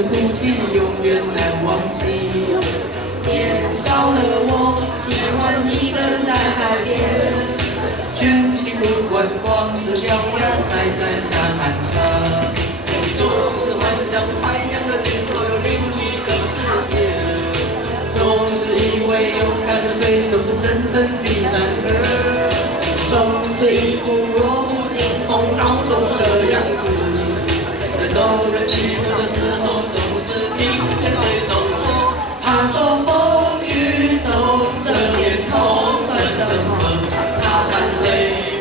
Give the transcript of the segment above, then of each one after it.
的哭泣永远难忘记。年少的我喜欢一个人在海边，全心不管光着脚丫踩在沙滩上，总是幻想海洋的尽头有另一个世界，总是以为勇敢的水手是真正的男儿，总是一副弱不禁风浪中的样子。在受人欺负的时候，总是听见水手说：“他说风雨中这点痛算什么？擦干泪，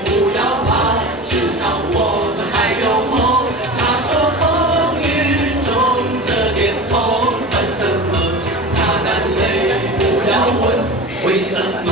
不要怕，至少我们还有梦。”他说风雨中这点痛算什么？擦干泪，不要问为什么。